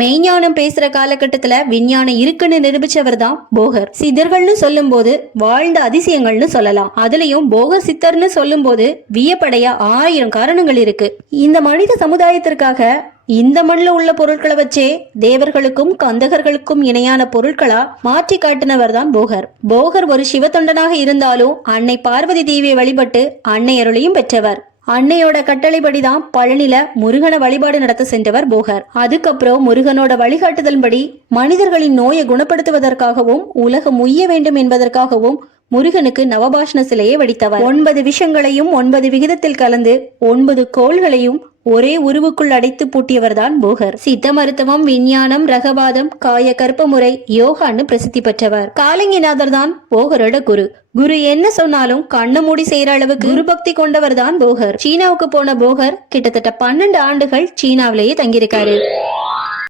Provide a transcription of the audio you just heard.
மெய்ஞானம் பேசுற காலகட்டத்துல விஞ்ஞானம் இருக்குன்னு நிரூபிச்சவர் தான் போகர். சித்தர்கள்னு சொல்லும் போது வாழ்ந்த அதிசயங்கள்னு சொல்லலாம். அதுலயும் போகர் சித்தர்னு சொல்லும் போது வியப்படைய 1000 காரணங்கள் இருக்கு. இந்த மனித சமுதாயத்திற்காக இந்த மண்ணில் உள்ள பொருட்களை வச்சே தேவர்களுக்கும் கந்தகர்களுக்கும் இணையான பொருட்களா மாற்றி காட்டினவர் தான் போகர். போகர் ஒரு சிவத்தொண்டனாக இருந்தாலும் அன்னை பார்வதி தேவியை வழிபட்டு அன்னை அருளையும் பெற்றவர். அன்னையோட கட்டளைப்படிதான் பழனில முருகனை வழிபாடு நடத்த சென்றவர் போகர். அதுக்கப்புறம் முருகனோட வழிகாட்டுதல்படி மனிதர்களின் நோயை குணப்படுத்துவதற்காகவும் உலகம் உய்ய வேண்டும் என்பதற்காகவும் முருகனுக்கு நவபாஷண சிலையை வடித்தவர். 9 விஷங்களையும் 9 விகிதத்தில் கலந்து 9 கோள்களையும் ஒரே உருவுக்குள் அடைத்து பூட்டியவர் தான் போகர். சித்த மருத்துவம், விஞ்ஞானம், ரகவாதம், காய கற்ப முறை, யோகான்னு பிரசித்தி பெற்றவர். காலிங்கிநாதர் தான் போகரோட குரு. குரு என்ன சொன்னாலும் கண்ணு மூடி செய்யற அளவுக்கு குரு பக்தி கொண்டவர் தான் போகர். சீனாவுக்கு போன போகர் கிட்டத்தட்ட 12 ஆண்டுகள் சீனாவிலேயே தங்கியிருக்காரு.